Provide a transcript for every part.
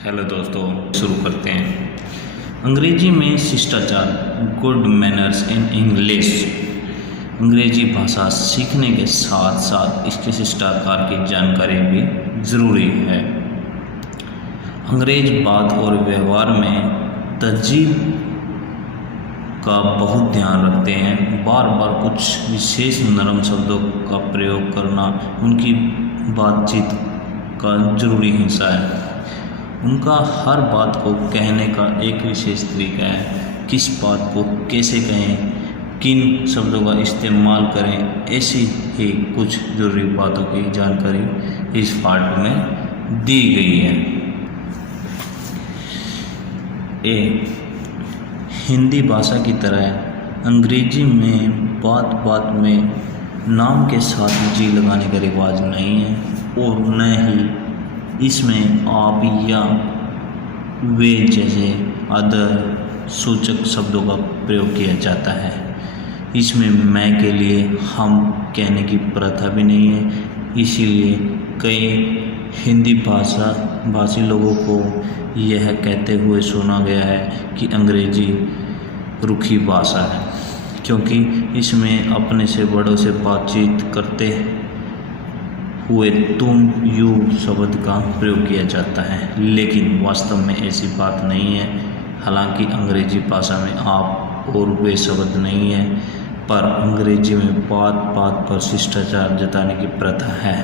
Hello दोस्तों, शुरू करते हैं। अंग्रेजी में शिष्टाचार, गुड मैनर्स इन इंग्लिश। अंग्रेजी भाषा सीखने के साथ साथ इसके शिष्टाचार की जानकारी भी ज़रूरी है। अंग्रेज बात और व्यवहार में तहजीब का बहुत ध्यान रखते हैं। बार बार कुछ विशेष नरम शब्दों का प्रयोग करना उनकी बातचीत का जरूरी हिस्सा है। उनका हर बात को कहने का एक विशेष तरीका है। किस बात को कैसे कहें, किन शब्दों का इस्तेमाल करें, ऐसी ही कुछ ज़रूरी बातों की जानकारी इस पार्ट में दी गई है। हिंदी भाषा की तरह अंग्रेजी में बात बात में नाम के साथ जी लगाने का रिवाज नहीं है और न ही इसमें आप या वे जैसे अदर सूचक शब्दों का प्रयोग किया जाता है। इसमें मैं के लिए हम कहने की प्रथा भी नहीं है। इसीलिए कई हिंदी भाषी लोगों को यह कहते हुए सुना गया है कि अंग्रेजी रूखी भाषा है, क्योंकि इसमें अपने से बड़ों से बातचीत करते हुए तुम यू शब्द का प्रयोग किया जाता है, लेकिन वास्तव में ऐसी बात नहीं है। हालांकि अंग्रेजी भाषा में आप और वे शब्द नहीं है, पर अंग्रेजी में बात बात पर शिष्टाचार जताने की प्रथा है।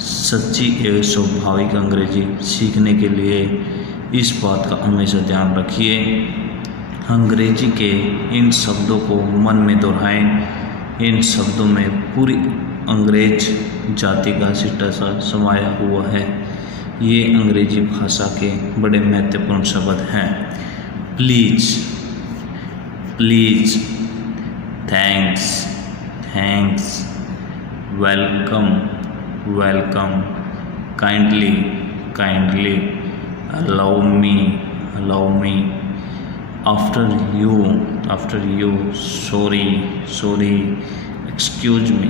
सच्ची एवं स्वाभाविक अंग्रेजी सीखने के लिए इस बात का हमेशा ध्यान रखिए। अंग्रेजी के इन शब्दों को मन में दोहराएं। इन शब्दों में पूरी अंग्रेज जाति का शिष्टाचार समाया हुआ है। ये अंग्रेजी भाषा के बड़े महत्वपूर्ण शब्द हैं। Please, please, thanks, thanks, welcome, welcome, kindly, kindly, allow me, allow me, after you, sorry, sorry, excuse me,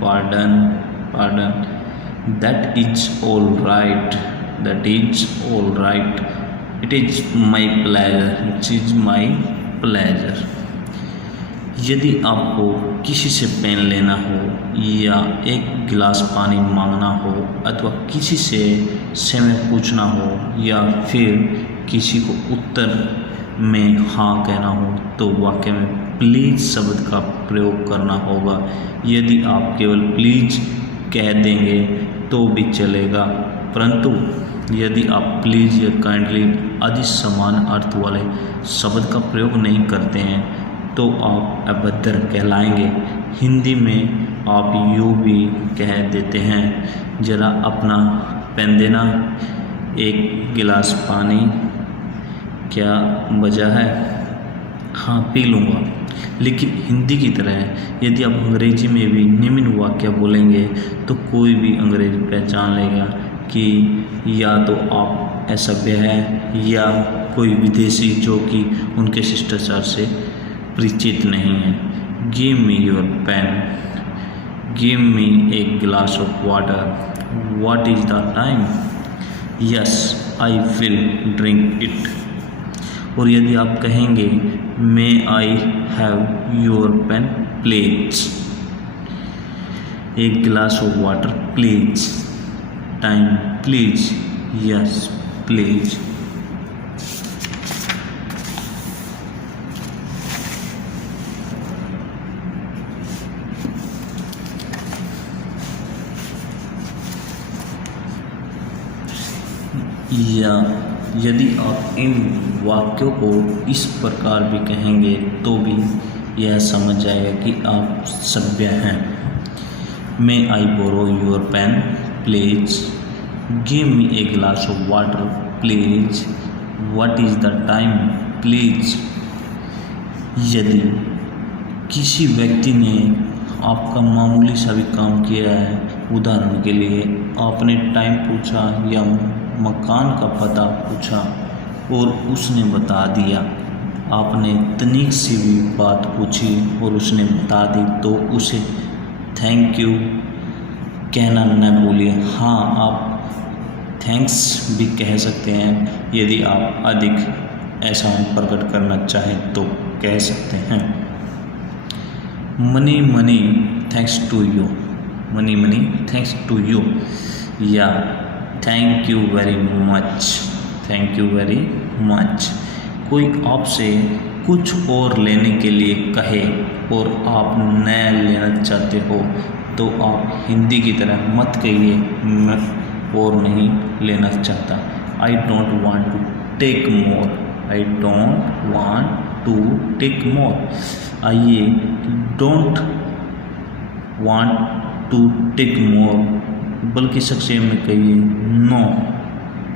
pardon, that is all right, it is my pleasure, यदि आपको किसी से पेन लेना हो या एक गिलास पानी मांगना हो अथवा किसी से समय पूछना हो या फिर किसी को उत्तर में हाँ कहना हो तो वाक्य में प्लीज़ शब्द का प्रयोग करना होगा। यदि आप केवल प्लीज़ कह देंगे तो भी चलेगा, परंतु यदि आप प्लीज़ या काइंडली आदि समान अर्थ वाले शब्द का प्रयोग नहीं करते हैं तो आप अभद्र कहलाएंगे। हिंदी में आप यूँ भी कह देते हैं, ज़रा अपना पेन देना, एक गिलास पानी, क्या वजह है, हाँ पी लूँगा। लेकिन हिंदी की तरह यदि आप अंग्रेजी में भी निम्न वाक्य बोलेंगे तो कोई भी अंग्रेज पहचान लेगा कि या तो आप असभ्य हैं या कोई विदेशी जो कि उनके शिष्टाचार से परिचित नहीं है। Give me your pen, give me a glass of water, what is the time, yes I will drink it. और यदि आप कहेंगे may I have your pen please, एक गिलास of water please, time please, yes please. या यदि आप इन वाक्यों को इस प्रकार भी कहेंगे तो भी यह समझ जाएगा कि आप सभ्य हैं। May I borrow your pen please, give me a glass of water please, what is the time please. यदि किसी व्यक्ति ने आपका मामूली सा भी काम किया है, उदाहरण के लिए आपने टाइम पूछा या मकान का पता पूछा और उसने बता दिया, आपने तनिक सी भी बात पूछी और उसने बता दी तो उसे थैंक यू कहना न भूलिए। हाँ, आप थैंक्स भी कह सकते हैं। यदि आप अधिक ऐसा प्रकट करना चाहें तो कह सकते हैं many many thanks to you, many many thanks to you, या thank you very much, thank you very much. कोई आपसे कुछ और लेने के लिए कहे और आप नया लेना चाहते हो तो आप हिंदी की तरह मत कहिए मैं और नहीं लेना चाहता। I don't want to take more, I don't want to take more. I don't want to take more बल्कि संक्षेप में कहिए नो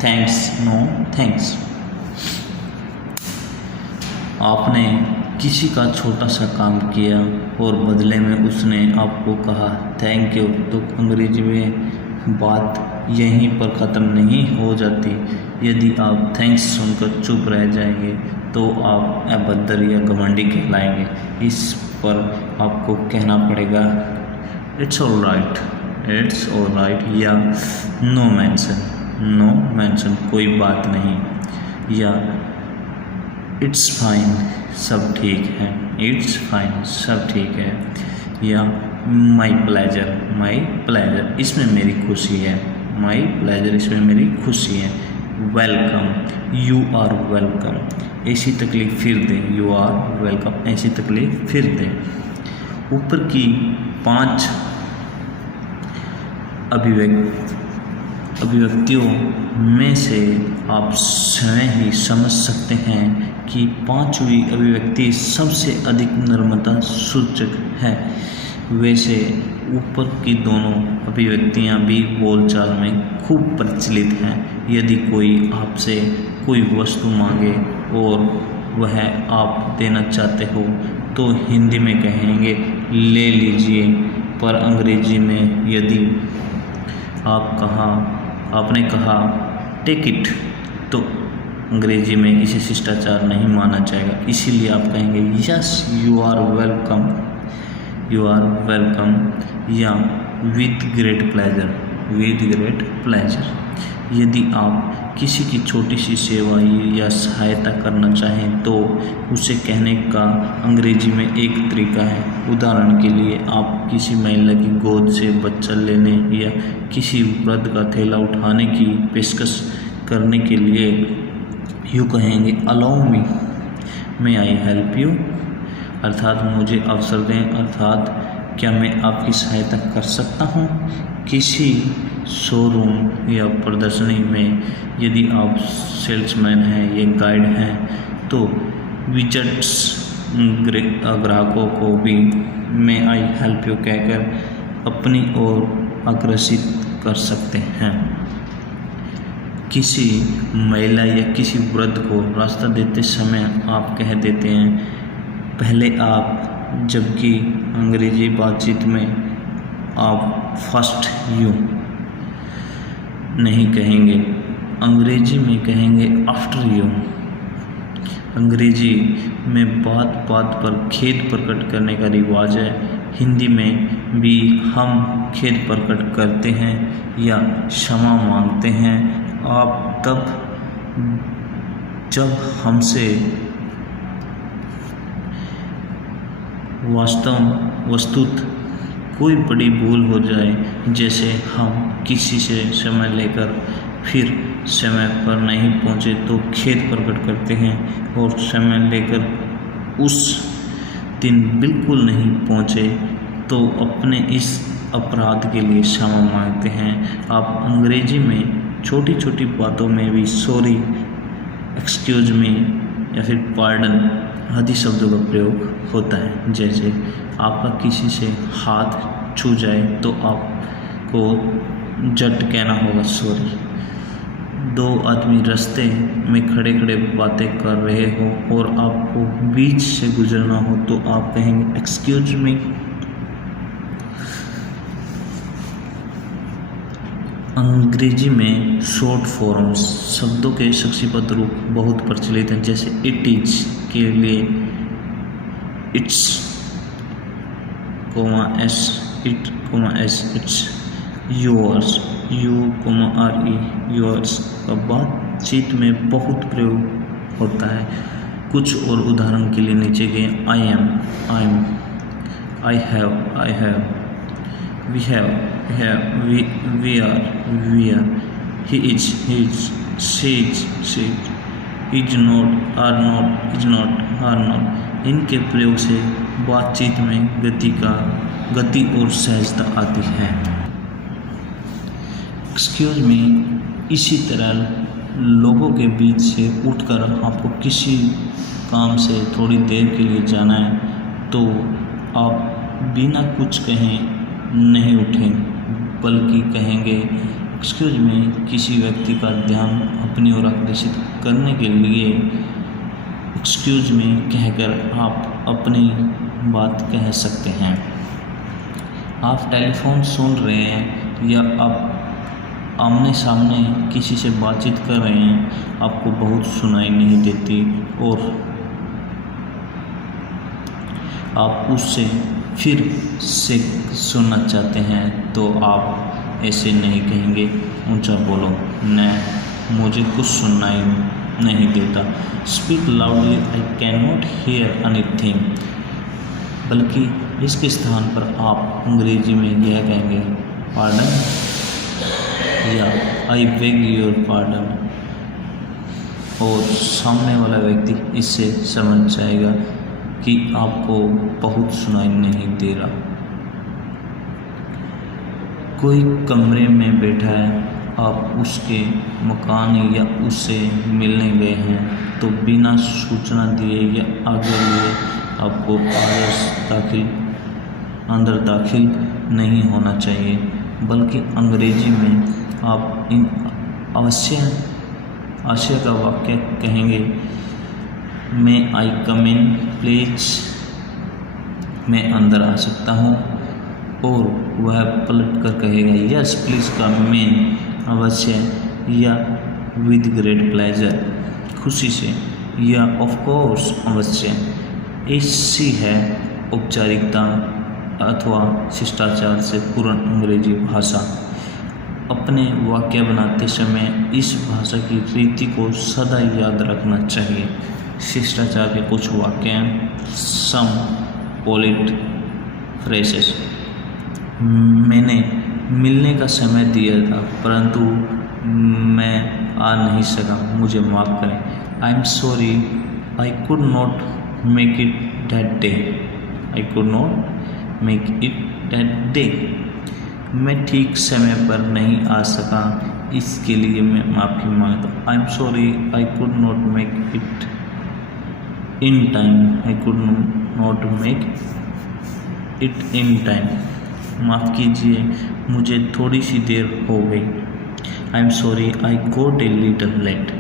थैंक्स, नो थैंक्स। आपने किसी का छोटा सा काम किया और बदले में उसने आपको कहा थैंक यू, तो अंग्रेजी में बात यहीं पर ख़त्म नहीं हो जाती। यदि आप थैंक्स सुनकर चुप रह जाएंगे तो आप अभद्र या घमंडी कहलाएंगे। इस पर आपको कहना पड़ेगा it's all right, it's all right, या नो मेंशन, नो मेंशन, कोई बात नहीं, या इट्स फाइन, सब ठीक है, इट्स फाइन, सब ठीक है, या माई प्लेजर, माई प्लेजर, इसमें मेरी खुशी है, माई प्लेजर, इसमें मेरी खुशी है। वेलकम, यू आर वेलकम, ऐसी तकलीफ फिर दें, यू आर वेलकम, ऐसी तकलीफ फिर दें। ऊपर की 5 अभिव्यक्तियों में से आप स्वयं ही समझ सकते हैं कि 5वीं अभिव्यक्ति सबसे अधिक नम्रता सूचक है। वैसे ऊपर की दोनों अभिव्यक्तियां भी बोलचाल में खूब प्रचलित हैं। यदि कोई आपसे कोई वस्तु मांगे और वह आप देना चाहते हो तो हिंदी में कहेंगे ले लीजिए, पर अंग्रेजी में यदि आपने कहा टेक इट तो अंग्रेजी में इसे शिष्टाचार नहीं माना जाएगा। इसीलिए आप कहेंगे yes you are welcome, you are welcome, या with great pleasure, with great pleasure. यदि आप किसी की छोटी सी सेवा या सहायता करना चाहें तो उसे कहने का अंग्रेजी में एक तरीका है। उदाहरण के लिए आप किसी महिला की गोद से बच्चा लेने या किसी वृद्ध का थैला उठाने की पेशकश करने के लिए यूँ कहेंगे allow me, may I help you, अर्थात मुझे अवसर दें, अर्थात क्या मैं आपकी सहायता कर सकता हूँ। किसी शोरूम या प्रदर्शनी में यदि आप सेल्समैन हैं या गाइड हैं तो विजिटर्स ग्राहकों को भी मे आई हेल्प यू कहकर अपनी ओर आकर्षित कर सकते हैं। किसी महिला या किसी वृद्ध को रास्ता देते समय आप कह देते हैं पहले आप, जबकि अंग्रेजी बातचीत में आप फर्स्ट यू नहीं कहेंगे, अंग्रेजी में कहेंगे आफ्टर यू। अंग्रेजी में बात बात पर खेद प्रकट करने का रिवाज है। हिंदी में भी हम खेद प्रकट करते हैं या क्षमा मांगते हैं आप तब जब हमसे वस्तुत कोई बड़ी भूल हो जाए, जैसे हम किसी से समय लेकर फिर समय पर नहीं पहुंचे तो खेद प्रकट करते हैं, और समय लेकर उस दिन बिल्कुल नहीं पहुंचे तो अपने इस अपराध के लिए क्षमा मांगते हैं। आप अंग्रेजी में छोटी छोटी बातों में भी सॉरी, एक्सक्यूज मी या फिर पार्डन आदि शब्दों का प्रयोग होता है। जैसे आपका किसी से हाथ छू जाए तो आपको झट कहना होगा सॉरी। 2 आदमी रास्ते में खड़े खड़े बातें कर रहे हो और आपको बीच से गुजरना हो तो आप कहेंगे एक्सक्यूज मी। अंग्रेजी में शॉर्ट फॉर्म्स शब्दों के संक्षिप्त रूप बहुत प्रचलित हैं। जैसे इट इज के लिए it's, S, it, S, it's, yours, you R E yours का बातचीत में बहुत प्रयोग होता है। कुछ और उदाहरण के लिए नीचे गए I am, I have, we have, we are, he is, she is, is not, are not. इनके प्रयोग से बातचीत में गति और सहजता आती है। एक्सक्यूज मी, इसी तरह लोगों के बीच से उठकर आपको किसी काम से थोड़ी देर के लिए जाना है तो आप बिना कुछ कहे नहीं उठें, बल्कि कहेंगे एक्सक्यूज मी। किसी व्यक्ति का ध्यान अपनी ओर आकर्षित करने के लिए एक्सक्यूज मी कहकर आप अपनी बात कह सकते हैं। आप टेलीफोन सुन रहे हैं या आप आमने सामने किसी से बातचीत कर रहे हैं, आपको बहुत सुनाई नहीं देती और आप उससे फिर से सुनना चाहते हैं तो आप ऐसे नहीं कहेंगे, ऊंचा बोलो, न मुझे कुछ सुनाई नहीं देता। Speak loudly, I can not hear anything. बल्कि इसके स्थान पर आप अंग्रेजी में यह कहेंगे पार्डन या आई बेग योर पार्डन, और सामने वाला व्यक्ति इससे समझ जाएगा कि आपको बहुत सुनाई नहीं दे रहा। कोई कमरे में बैठा है, आप उसके मकान या उससे मिलने गए हैं तो बिना सूचना दिए या आगे लिए आपको अंदर दाखिल नहीं होना चाहिए, बल्कि अंग्रेजी में आप इन आशय का वाक्य कहेंगे, मैं आई कम इन प्लीज, मैं अंदर आ सकता हूँ, और वह पलट कर कहेगा यस प्लीज़ कम इन, अवश्य, या विद ग्रेट प्लेजर, खुशी से, या ऑफ कोर्स, अवश्य। ऐसी है औपचारिकता अथवा शिष्टाचार से पूर्ण अंग्रेजी भाषा। अपने वाक्य बनाते समय इस भाषा की रीति को सदा याद रखना चाहिए। शिष्टाचार के कुछ वाक्य, सम पोलिट फ्रेजेस। मैंने मिलने का समय दिया था परंतु मैं आ नहीं सका, मुझे माफ़ करें। आई am sorry, I could not make it that day, I could not make it that day. मैं ठीक समय पर नहीं आ सका, इसके लिए मैं माफ़ी मांगता हूँ। I am sorry, I could not make it in time, I could not make it in time. माफ़ कीजिए, मुझे थोड़ी सी देर हो गई। I am sorry, I got a little late.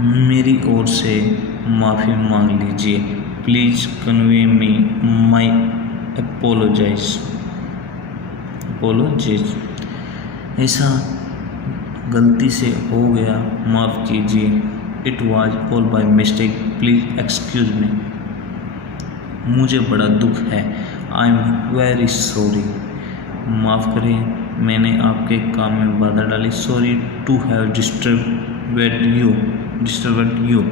मेरी ओर से माफ़ी मांग लीजिए। Please convey me my apologise. ऐसा गलती से हो गया, माफ़ कीजिए। It was all by mistake, please excuse me. मुझे बड़ा दुख है। आई एम वेरी सॉरी, माफ़ करें, मैंने आपके काम में बाधा डाली। Sorry to have disturbed you.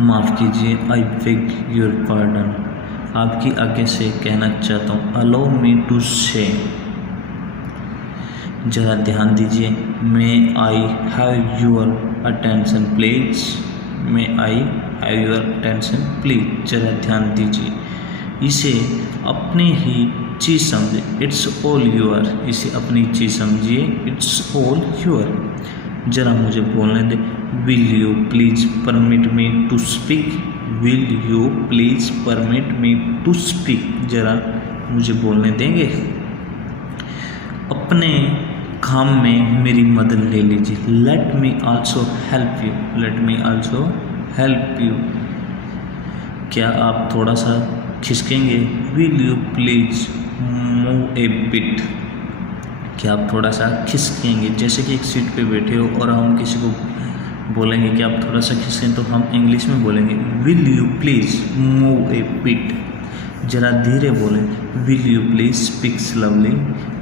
माफ़ कीजिए। I beg your pardon. आपकी आज्ञा से कहना चाहता हूँ। अलाउ मी टू से। ज़रा ध्यान दीजिए। May I have your attention please. May I have your attention please. ज़रा ध्यान दीजिए। इसे अपनी ही चीज़ समझे। It's all your. इसे अपनी चीज़ समझिए। It's all your. ज़रा मुझे बोलने दे। Will you please permit me to speak. Will you please permit me to speak. ज़रा मुझे बोलने देंगे। अपने काम में मेरी मदद ले लीजिए। Let me also help you. Let me also help you. क्या आप थोड़ा सा खिसकेंगे? Will you please move a bit. क्या आप थोड़ा सा खिसकेंगे? जैसे कि एक सीट पे बैठे हो और हम किसी को बोलेंगे कि आप थोड़ा सा खिसकें, तो हम इंग्लिश में बोलेंगे will you please move a bit. ज़रा धीरे बोलें, will you please speak slowly.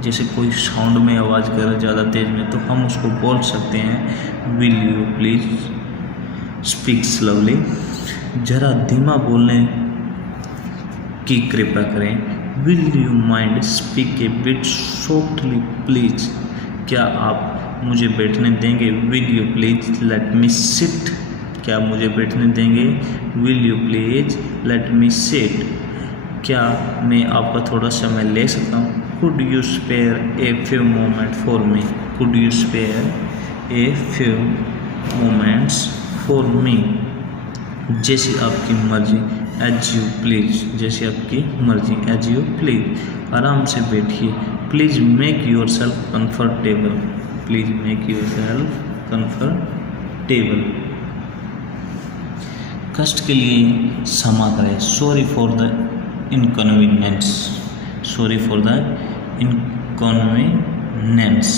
जैसे कोई साउंड में आवाज़ करे ज़्यादा तेज़ में तो हम उसको बोल सकते हैं will you please speak slowly. ज़रा धीमा बोलने की कृपा करें, will you mind speak a bit softly please. क्या आप मुझे बैठने देंगे, will you please let me sit. क्या आप मुझे बैठने देंगे, will you please let me sit. क्या मैं आपका थोड़ा समय ले सकता हूँ, could you spare a few moment for me. Could you spare a few moments for me. जैसी आपकी मर्जी, एज यू प्लीज़। जैसी आपकी मर्जी, एज यू प्लीज़। आराम से बैठिए, please make yourself comfortable. Please make yourself comfortable. कष्ट के लिए क्षमा करें, sorry for the inconvenience. Sorry for the inconvenience.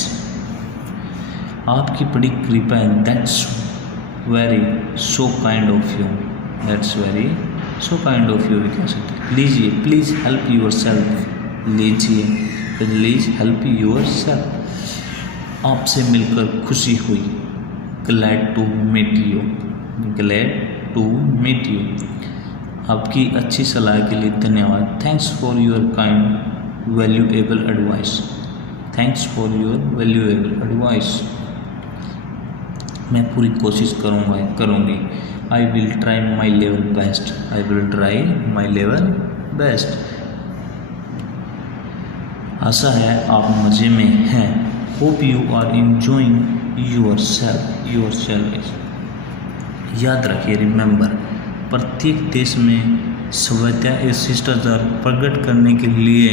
आपकी बड़ी कृपा है, that's very so kind of you. That's very so kind of you भी कह सकते हैं। लीजिए, प्लीज़ हेल्प योर सेल्फ। लीजिए, प्लीज़ हेल्प योर सेल्फ। आपसे मिलकर खुशी हुई, glad to meet you. Glad to meet you. आपकी अच्छी सलाह के लिए धन्यवाद, thanks for your kind valuable advice. Thanks for your valuable advice. मैं पूरी कोशिश करूँगी। I will try my level best. I will try my level best. आशा है आप मज़े में हैं। Hope you are enjoying yourself. याद रखिए, रिमेंबर, प्रत्येक देश में सभ्यता या शिष्टाचार प्रकट करने के लिए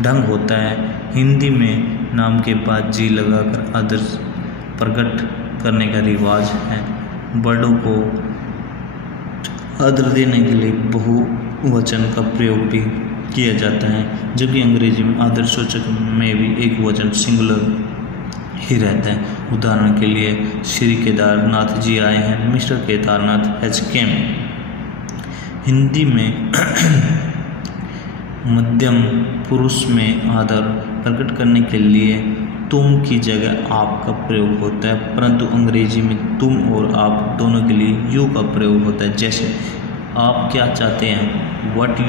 ढंग होता है। हिंदी में नाम के बाद जी लगाकर आदर प्रकट करने का रिवाज है। बड़ों को आदर देने के लिए बहुवचन का प्रयोग भी किया जाता है, जबकि अंग्रेजी में आदर सूचक में भी एक वचन सिंगुलर ही रहता है। उदाहरण के लिए, श्री केदारनाथ जी आए हैं, मिस्टर केदारनाथ हैज केम। हिंदी में मध्यम पुरुष में आदर प्रकट करने के लिए तुम की जगह आप का प्रयोग होता है, परंतु अंग्रेजी में तुम और आप दोनों के लिए यू का प्रयोग होता है। जैसे आप क्या चाहते हैं, what do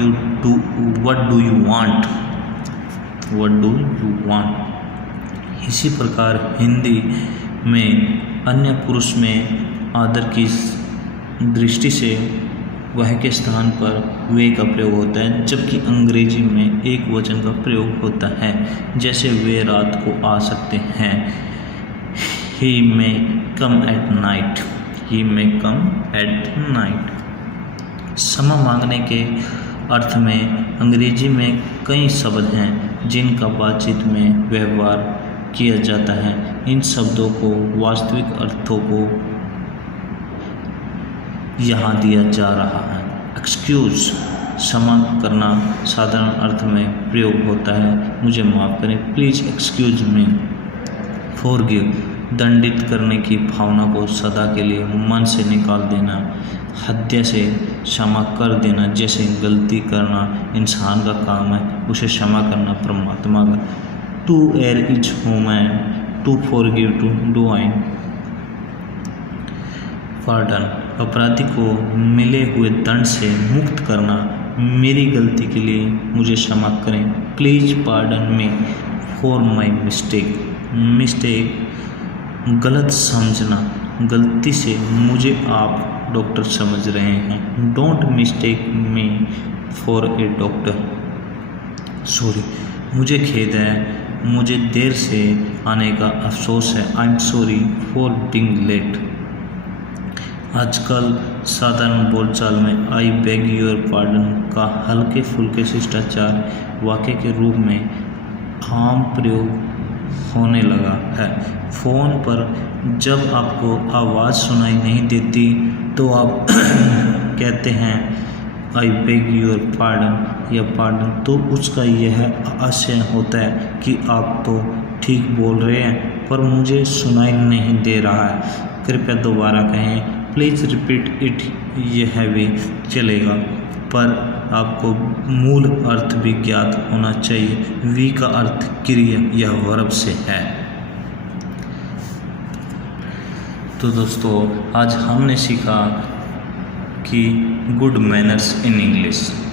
you want. What do you want. इसी प्रकार हिंदी में अन्य पुरुष में आदर की दृष्टि से वह के स्थान पर वे का प्रयोग होता है, जबकि अंग्रेजी में एक वचन का प्रयोग होता है। जैसे वे रात को आ सकते हैं, he may come at night. He may come at night. क्षमा मांगने के अर्थ में अंग्रेजी में कई शब्द हैं जिनका बातचीत में व्यवहार किया जाता है। इन शब्दों को वास्तविक अर्थों को यहाँ दिया जा रहा है। एक्सक्यूज़, क्षमा करना, साधारण अर्थ में प्रयोग होता है, मुझे माफ़ करें, प्लीज़ एक्सक्यूज मी। फॉरगिव, दंडित करने की भावना को सदा के लिए मन से निकाल देना, हत्या से क्षमा कर देना। जैसे गलती करना इंसान का काम है, उसे क्षमा करना परमात्मा का। To err is human, to forgive, to divine. Pardon, अपराधी को मिले हुए दंड से मुक्त करना। मेरी गलती के लिए मुझे क्षमा करें, please pardon me for my mistake. Mistake, गलत समझना, गलती से मुझे आप डॉक्टर समझ रहे हैं। Don't mistake me for a doctor. Sorry, मुझे खेद है, मुझे देर से आने का अफसोस है। I am sorry for being late. आजकल साधारण बोलचाल में आई बेग योर पार्डन का हल्के फुल्के शिष्टाचार वाक्य के रूप में आम प्रयोग होने लगा है। फ़ोन पर जब आपको आवाज़ सुनाई नहीं देती तो आप कहते हैं आई बेग योर पार्डन या पार्डन, तो उसका यह आशय होता है कि आप तो ठीक बोल रहे हैं पर मुझे सुनाई नहीं दे रहा है, कृपया दोबारा कहें, प्लीज़ रिपीट इट। यह भी चलेगा, पर आपको मूल अर्थ भी ज्ञात होना चाहिए। वी का अर्थ क्रिया या वर्ब से है। तो दोस्तों आज हमने सीखा कि गुड मैनर्स इन इंग्लिश।